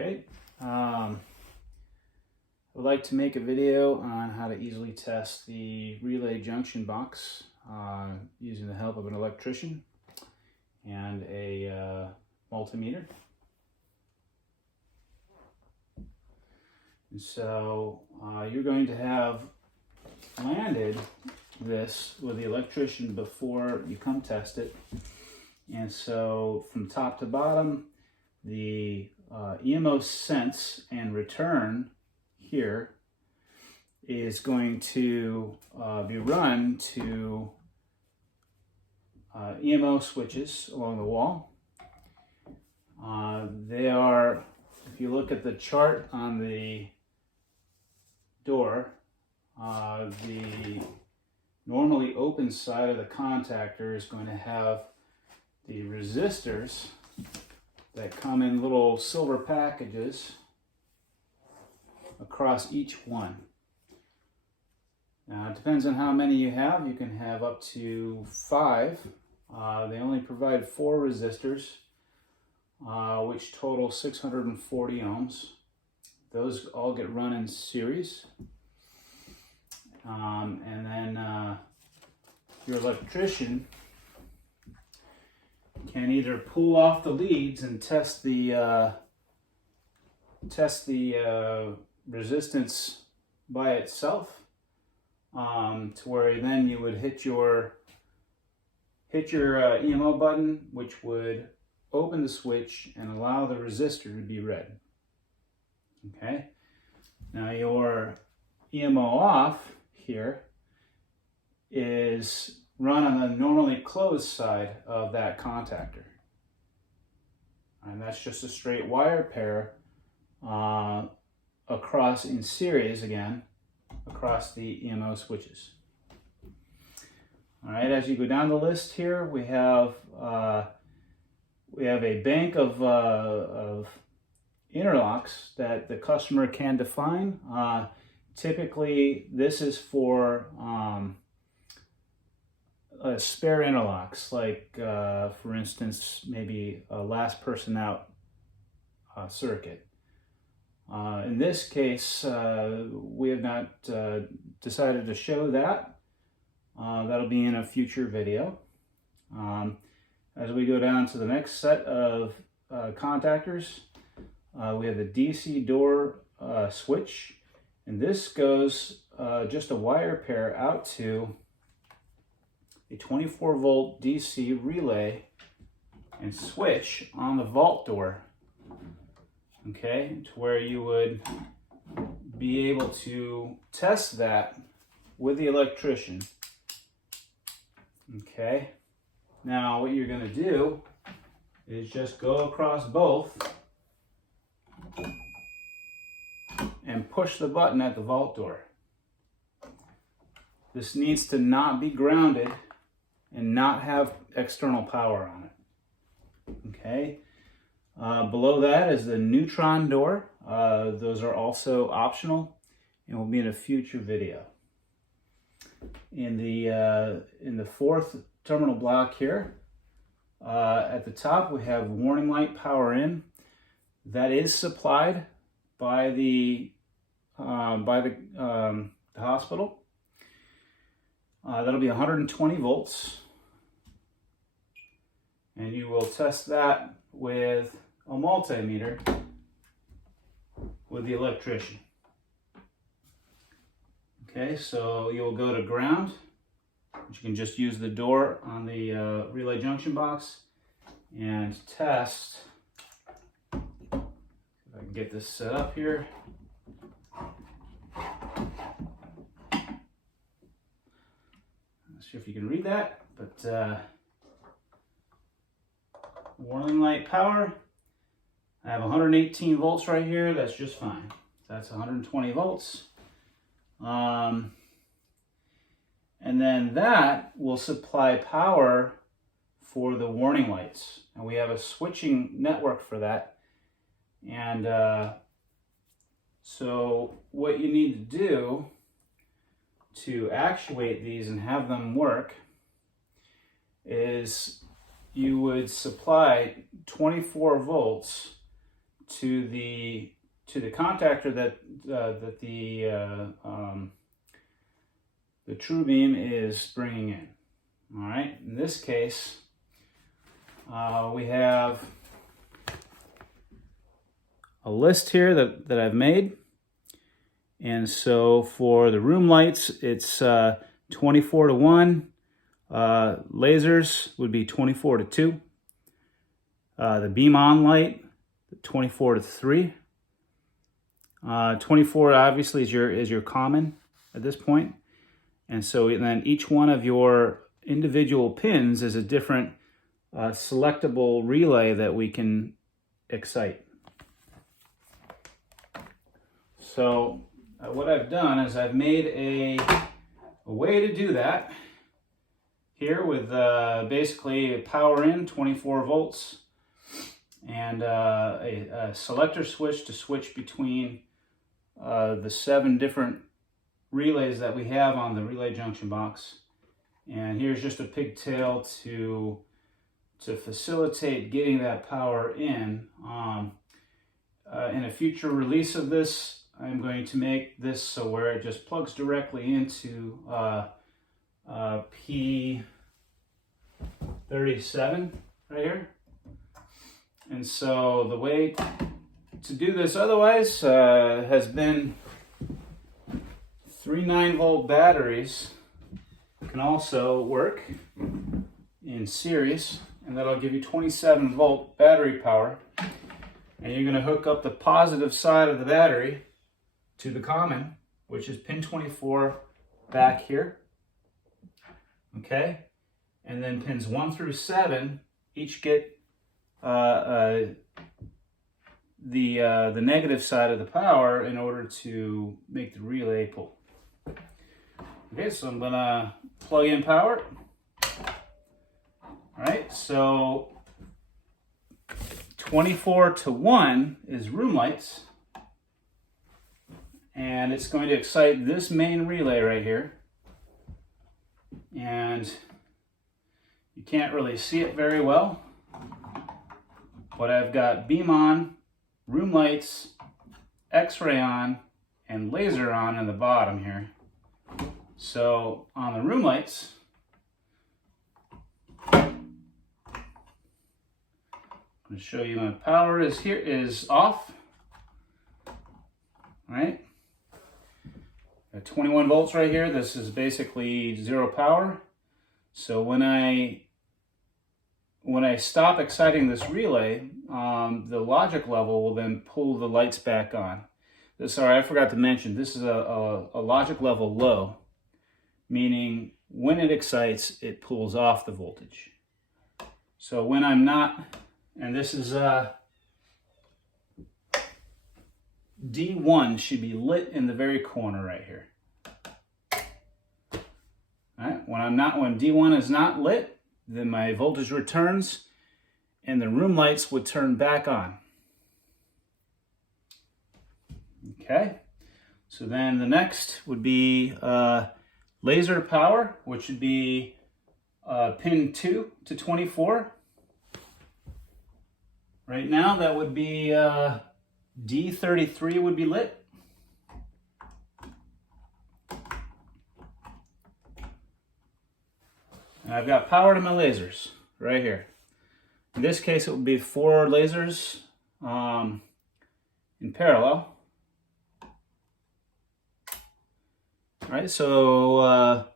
Okay, I would like to make a video on how to easily test the Relay Junction Box using the help of an electrician and a multimeter. And so you're going to have landed this with the electrician before you come test it. And so from top to bottom, the EMO sense and return here is going to be run to EMO switches along the wall. They are, if you look at the chart on the door, the normally open side of the contactor is going to have the resistors that come in little silver packages across each one. Now it depends on how many you have. You can have up to 5. They only provide 4 resistors, which total 640 ohms. Those all get run in series. And then your electrician can either pull off the leads and test the resistance by itself, to where then you would hit your EMO button, which would open the switch and allow the resistor to be read. Okay. Now your EMO off here is run on the normally closed side of that contactor. And that's just a straight wire pair across in series again, across the EMO switches. All right, as you go down the list here, we have a bank of interlocks that the customer can define. Typically, this is for spare interlocks, like for instance, maybe a last person out circuit. In this case, we have not decided to show that. That'll be in a future video. As we go down to the next set of contactors, we have the DC door switch, and this goes just a wire pair out to a 24 volt DC relay and switch on the vault door. Okay, to where you would be able to test that with the electrician. Okay, now what you're going to do is just go across both and push the button at the vault door. This needs to not be grounded and not have external power on it. Okay. Below that is the neutron door. Those are also optional and will be in a future video. In the fourth terminal block here, at the top we have warning light power in. That is supplied by the hospital. That'll be 120 volts, and you will test that with a multimeter with the electrician. Okay, so you'll go to ground, which you can just use the door on the Relay Junction Box and test. If I can get this set up here. Not sure if you can read that, but warning light power. I have 118 volts right here. That's just fine. That's 120 volts. And then that will supply power for the warning lights. And we have a switching network for that. And so what you need to do to actuate these and have them work is you would supply 24 volts to the contactor that the true beam is bringing in. All right. In this case, we have a list here that I've made, and so for the room lights, it's 24 to 1. Lasers would be 24 to 2. The beam on light, 24 to 3. 24 obviously is your common at this point. And so then each one of your individual pins is a different selectable relay that we can excite. So what I've done is I've made a way to do that here with basically a power in 24 volts and a selector switch to switch between the 7 different relays that we have on the Relay Junction Box. And here's just a pigtail to facilitate getting that power in. In a future release of this, I'm going to make this so where it just plugs directly into P37 right here. And so the way to do this otherwise has been 3 9-volt batteries can also work in series, and that'll give you 27-volt battery power. And you're going to hook up the positive side of the battery to the common, which is pin 24 back here. Okay, and then pins 1 through 7 each get the negative side of the power in order to make the relay pull. Okay, so I'm gonna plug in power. All right, so 24 to 1 is room lights, and it's going to excite this main relay right here. And you can't really see it very well, but I've got beam on, room lights, X-ray on, and laser on in the bottom here. So on the room lights, I'm going to show you my power is off. All right, got 21 volts right here. This is basically 0 power. So when I stop exciting this relay, the logic level will then pull the lights back on. Sorry, I forgot to mention, this is a logic level low, meaning when it excites, it pulls off the voltage. So when I'm not, and this is D1 should be lit in the very corner right here. All right, when D1 is not lit, then my voltage returns and the room lights would turn back on. Okay, so then the next would be laser power, which would be pin 2 to 24. Right now that would be D33 would be lit. And I've got power to my lasers right here. In this case, it would be 4 lasers in parallel. All right, so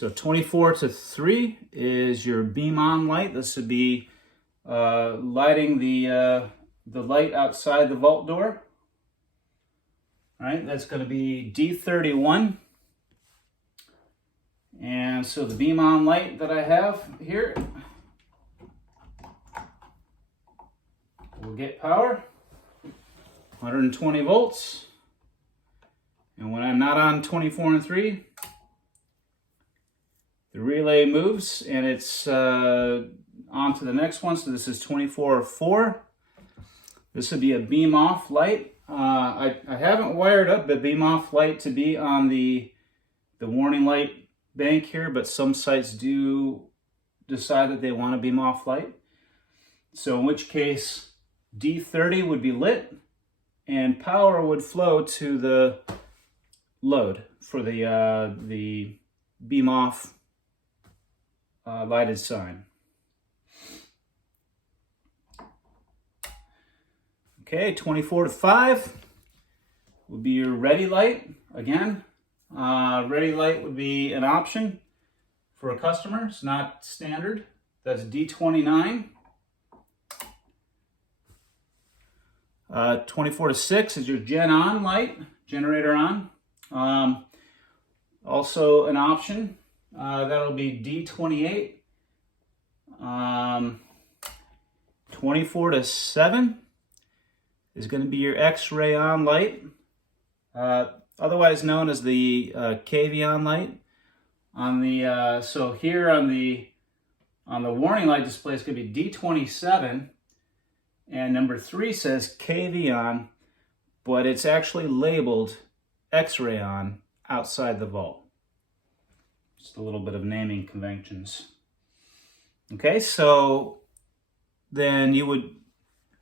24 to 3 is your beam on light. This would be lighting the light outside the vault door. All right, that's going to be D31. And so the beam on light that I have here will get power, 120 volts. And when I'm not on 24 and 3, the relay moves and it's on to the next one. So this is 24 or 4. This would be a beam off light. I haven't wired up the beam off light to be on the warning light bank here, but some sites do decide that they want a beam off light. So in which case, D30 would be lit, and power would flow to the load for the beam off lighted sign. Okay, 24 to 5 would be your ready light. Again, ready light would be an option for a customer. It's not standard. That's D29. 24 to 6 is your gen on light, generator on. Also an option, that'll be D28. 24 to 7 is going to be your X-ray on light, otherwise known as the KV on light. On the so here on the warning light display, it's going to be D27, and number 3 says KV on, but it's actually labeled X-ray on outside the vault. Just a little bit of naming conventions. Okay, so then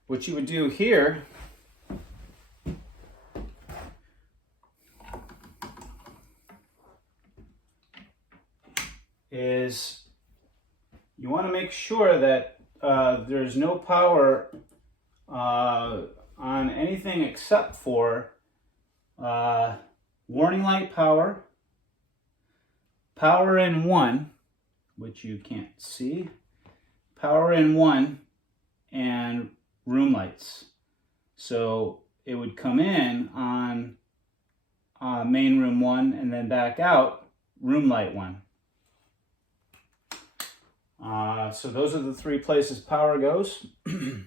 what you would do here is you want to make sure that there's no power on anything except for warning light power, power in 1, which you can't see, power in 1, and room lights. So it would come in on main room 1 and then back out room light 1. So those are the 3 places power goes. Room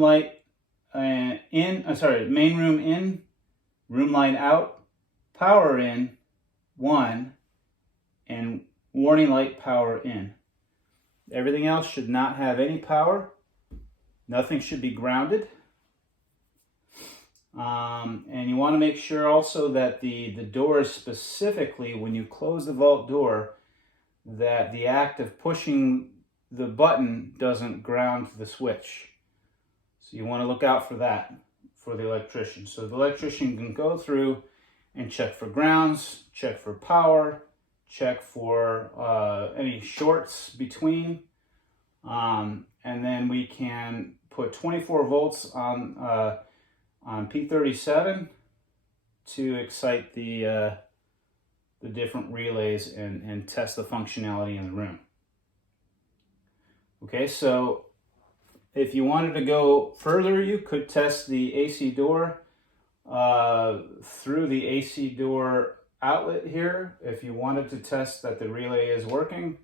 light main room in, room light out, power in 1, and warning light power in. Everything else should not have any power. Nothing should be grounded. And you want to make sure also that the doors, specifically when you close the vault door, that the act of pushing the button doesn't ground the switch. So you want to look out for that for the electrician. So the electrician can go through and check for grounds, check for power, check for any shorts between, and then we can put 24 volts on P37 to excite the different relays and test the functionality in the room. Okay, so if you wanted to go further, you could test the AC door through the AC door outlet here. If you wanted to test that the relay is working,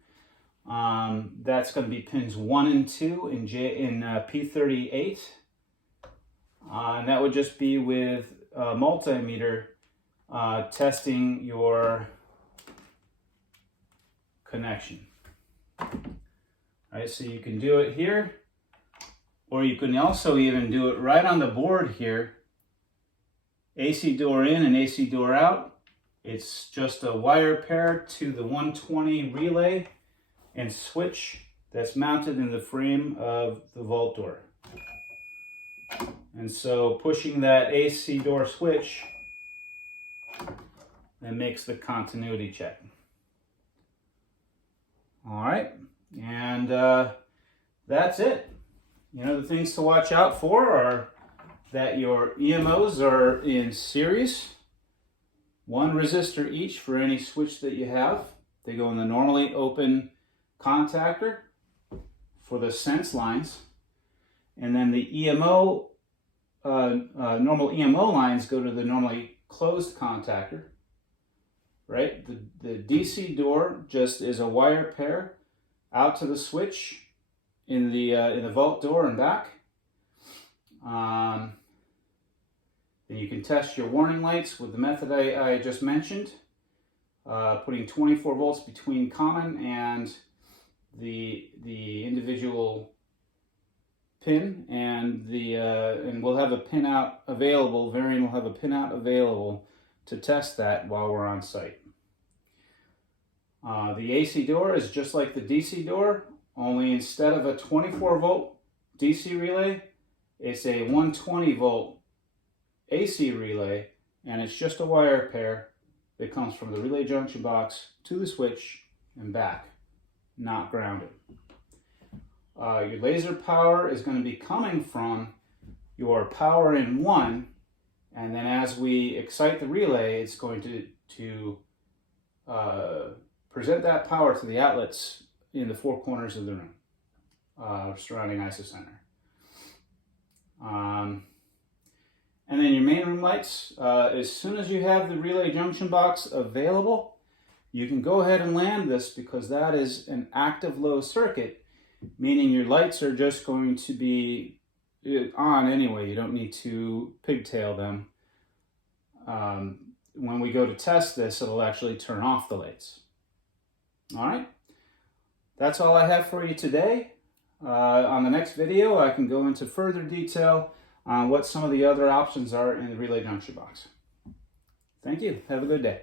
that's going to be pins 1 and 2 in P38. And that would just be with a multimeter testing your connection. All right, so you can do it here, or you can also even do it right on the board here. AC door in and AC door out. It's just a wire pair to the 120 relay and switch that's mounted in the frame of the vault door. And so pushing that AC door switch, that makes the continuity check. All right, and that's it. You know, the things to watch out for are that your EMOs are in series, 1 resistor each for any switch that you have. They go in the normally open contactor for the sense lines, and then the EMO normal EMO lines go to the normally closed contactor, right? The DC door just is a wire pair out to the switch in the vault door and back. Then you can test your warning lights with the method I just mentioned, putting 24 volts between common and the individual pin, and we'll have a pinout available. Varian will have a pinout available to test that while we're on site. The AC door is just like the DC door, only instead of a 24 volt DC relay, it's a 120 volt AC relay, and it's just a wire pair that comes from the relay junction box to the switch and back, not grounded. Your laser power is going to be coming from your power in 1, and then as we excite the relay, it's going to present that power to the outlets in the 4 corners of the room, surrounding isocenter. And then your main room lights, as soon as you have the relay junction box available, you can go ahead and land this, because that is an active low circuit, meaning your lights are just going to be on anyway. You don't need to pigtail them. When we go to test this, it'll actually turn off the lights. All right, that's all I have for you today. On the next video, I can go into further detail on what some of the other options are in the relay junction box. Thank you. Have a good day.